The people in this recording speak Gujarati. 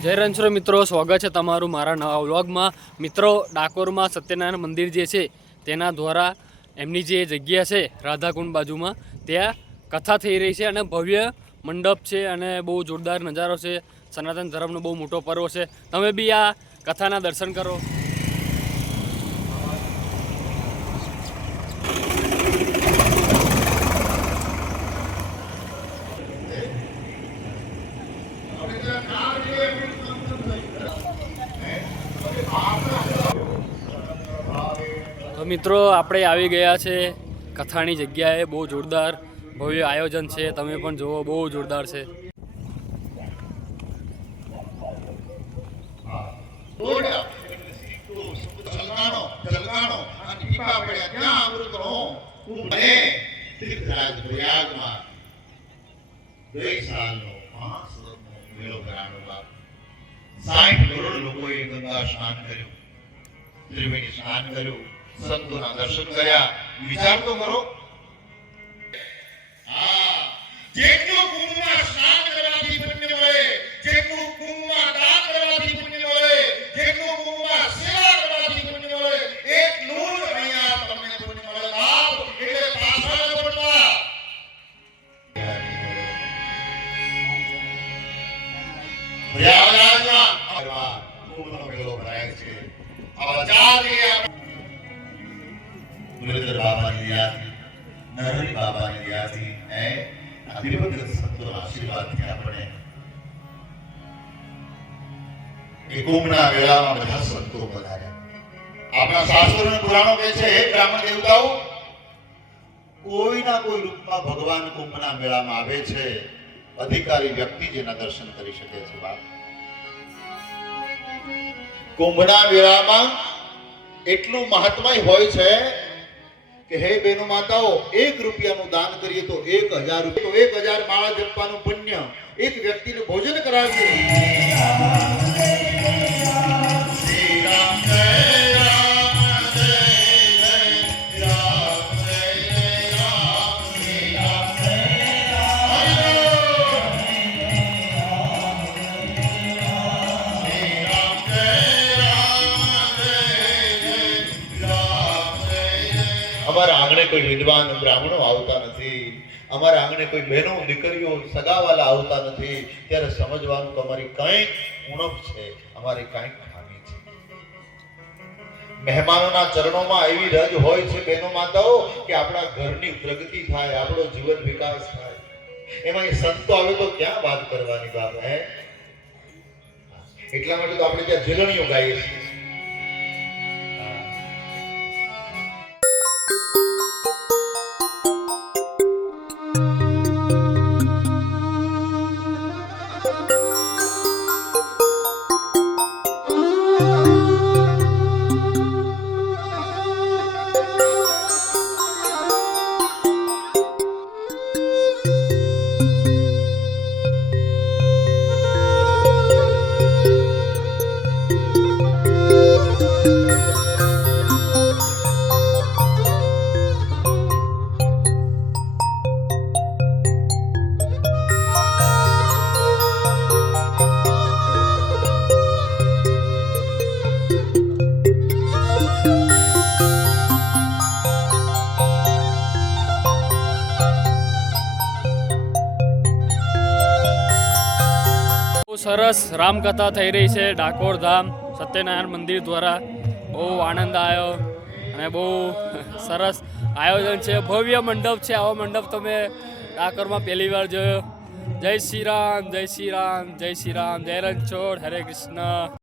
જય રણછોડ મિત્રો, સ્વાગત છે તમારું મારા નવા વ્લોગમાં। મિત્રો, ડાકોરમાં સત્યનારાયણ મંદિર જે છે તેના દ્વારા એમની જે જગ્યા છે રાધાકુંડ બાજુમાં, ત્યાં કથા થઈ રહી છે અને ભવ્ય મંડપ છે અને બહુ જોરદાર નજારો છે। સનાતન ધર્મનો બહુ મોટો પર્વ છે। તમે બી આ કથાના દર્શન કરો। તો મિત્રો, આપણે આવી ગયા છે કથાની જગ્યાએ। બહુ જોરદાર ભવ્ય આયોજન છે, તમે પણ જુઓ, બહુ જોરદાર છે। ત્રિવેણી સ્નાન કર્યું, સંતોના દર્શન કર્યા। વિચાર તો કરો, જેટલું કુંભમાં સ્નાન કરવાથી પુણ્ય મળે, જેટલું કુંભમાં દાન કરવાથી પુણ્ય મળે, જેટલું કુંભમાં સેવા કરવાથી પુણ્ય મળે, એટલું જ અહીંયા તમને પુણ્ય મળે। બાપ એટલે પાછળ ન પડતા। પ્રયાગરાજમાં કુંભનો મેળો ભરાય છે। બાબાની દયાથી, નરહરી બાબાની દયાથી, અભિભક્ત સંતોના આશીર્વાદથી આપણે એ કુંભના મેળામાં બધા સંતો પધાર્યા। આપણા શાસ્ત્રો અને પુરાણો કહે છે, હે બ્રાહ્મણ દેવતાઓ, કોઈના કોઈ રૂપમાં ભગવાન કુંભના મેળામાં આવે છે। અધિકારી વ્યક્તિ જેના દર્શન કરી શકે છે। બાપ, કુંભના મેળામાં એટલું મહાત્મય હોય છે કે હે બહેનો માતાઓ, 1 રૂપિયાનું દાન કરીએ તો 1000 રૂપિયા, 1000 માળા જપવાનું પુણ્ય, એક વ્યક્તિને ભોજન કરાવીએ। અમારા આંગણે કોઈ વિદ્વાન બ્રાહ્મણો આવતા નથી, અમારા આંગણે કોઈ બહેનો દીકરીઓ સગાવાલા આવતા નથી, ત્યારે સમજવાનું કે અમારી કંઈક ઉણપ છે, અમારી કંઈક ખામી છે। મહેમાનોના ચરણોમાં એવી રજ હોય છે બહેનો માતાઓ કે આપણા ઘરની પ્રગતિ થાય, આપણો જીવન વિકાસ થાય। એમાં એ સંતો આવે તો ક્યાં વાત કરવાની બાપ? એટલા માટે તો આપણે ત્યાં ઝીલણીઓ ગાઈએ છીએ। સરસ રામકથા થઈ રહી છે ડાકોર ધામ સત્યનારાયણ મંદિર દ્વારા। બહુ આનંદ આવ્યો અને બહુ સરસ આયોજન છે। ભવ્ય મંડપ છે, આવો મંડપ તમે ડાકોરમાં પહેલી વાર જોયો। જય શ્રી રામ, જય શ્રી રામ, જય શ્રી રામ, જય રણછોડ, હરે કૃષ્ણ।